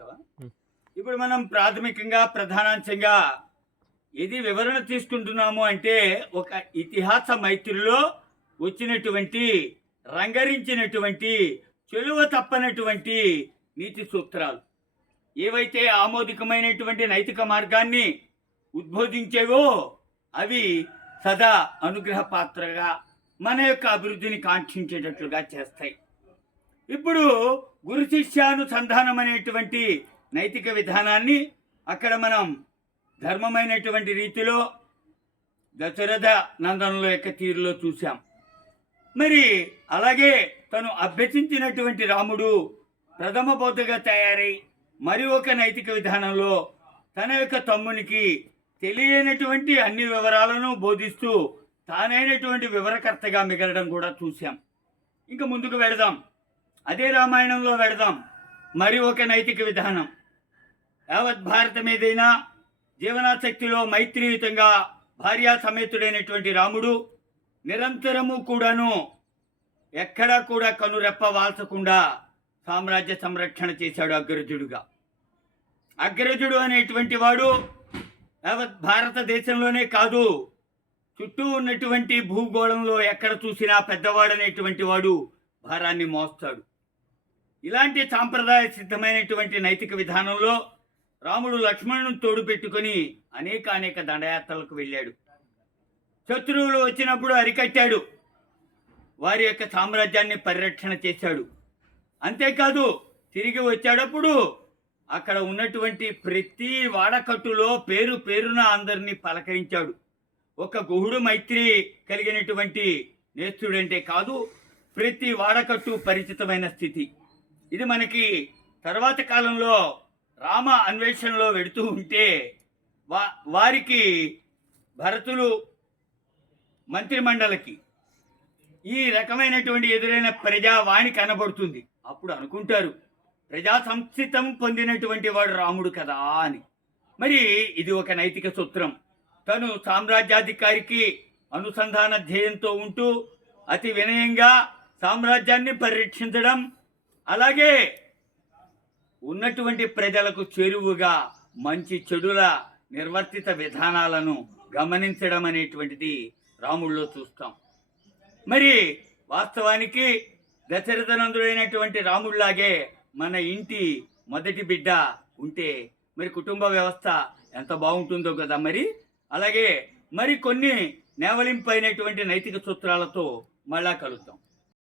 చేసావా? ఇప్పుడు మనం ప్రాథమికంగా ప్రధానాంశంగా ఇది వివరణ తీసుకుంటున్నాము అంటే ఒక ఇతిహాస మైత్రిలో వచ్చినటువంటి రంగరించినటువంటి చెలువ తప్పనటువంటి నీతి సూత్రాలు ఏవైతే ఆమోదికమైనటువంటి నైతిక మార్గాన్ని ఉద్బోధించేవో అవి సదా అనుగ్రహ పాత్రగా మన యొక్క అభివృద్ధిని కాంక్షించేటట్లుగా చేస్తాయి. ఇప్పుడు గురు శిష్యానుసంధానం అనేటువంటి నైతిక విధానాన్ని అక్కడ మనం ధర్మమైనటువంటి రీతిలో దశరథ నందనుల యొక్క తీరులో చూసాం. మరి అలాగే తను అభ్యసించినటువంటి రాముడు ప్రథమ బౌద్ధగా తయారై మరి ఒక నైతిక విధానంలో తన యొక్క తమ్మునికి తెలియనటువంటి అన్ని వివరాలను బోధిస్తూ తానైనటువంటి వివరకర్తగా మిగలడం కూడా చూసాం. ఇంకా ముందుకు వెళదాం, అదే రామాయణంలో వెళదాం. మరి ఒక నైతిక విధానం యావత్ భారతం ఏదైనా జీవనాశక్తిలో మైత్రియుతంగా భార్యా సమేతుడైనటువంటి రాముడు నిరంతరము కూడాను ఎక్కడా కూడా కనురెప్ప వాల్చకుండా సామ్రాజ్య సంరక్షణ చేశాడు అగ్రజుడుగా. అగ్రజుడు అనేటువంటి వాడు యావత్ భారతదేశంలోనే కాదు, చుట్టూ ఉన్నటువంటి భూగోళంలో ఎక్కడ చూసినా పెద్దవాడనేటువంటి వాడు భారాన్ని మోస్తాడు. ఇలాంటి సాంప్రదాయ సిద్ధమైనటువంటి నైతిక విధానంలో రాముడు లక్ష్మణుని తోడు పెట్టుకొని అనేక దండయాత్రలకు వెళ్ళాడు. శత్రువులు వచ్చినప్పుడు అరికట్టాడు, వారి యొక్క సామ్రాజ్యాన్ని పరిరక్షణ చేశాడు. అంతేకాదు తిరిగి వచ్చేటప్పుడు అక్కడ ఉన్నటువంటి ప్రతి వాడకట్టులో పేరు పేరున అందరినీ పలకరించాడు. ఒక గుహుడు మైత్రి కలిగినటువంటి నేస్తుడంటే కాదు, ప్రతి వాడకట్టు పరిచితమైన స్థితి. ఇది మనకి తర్వాత కాలంలో రామ అన్వేషణలో వెడుతూ ఉంటే వారికి భరతులు మంత్రిమండలికి ఈ రకమైనటువంటి ఎదురైన ప్రజావాణి కనబడుతుంది. అప్పుడు అనుకుంటారు ప్రజా సంస్థితం పొందినటువంటి వాడు రాముడు కదా అని. మరి ఇది ఒక నైతిక సూత్రం. తను సామ్రాజ్యాధికారికి అనుసంధాన ధ్యేయంతో ఉంటూ అతి వినయంగా సామ్రాజ్యాన్ని పరిరక్షించడం, అలాగే ఉన్నటువంటి ప్రజలకు చేరువుగా మంచి చెడుల నిర్వర్తిత విధానాలను గమనించడం అనేటువంటిది రాముడిలో చూస్తాం. మరి వాస్తవానికి దశరథనందుడైనటువంటి రాముడిలాగే మన ఇంటి మొదటి బిడ్డ ఉంటే మరి కుటుంబ వ్యవస్థ ఎంత బాగుంటుందో కదా. మరి అలాగే మరి కొన్ని నేవలింపైనటువంటి నైతిక సూత్రాలతో మళ్ళా కలుద్దాం.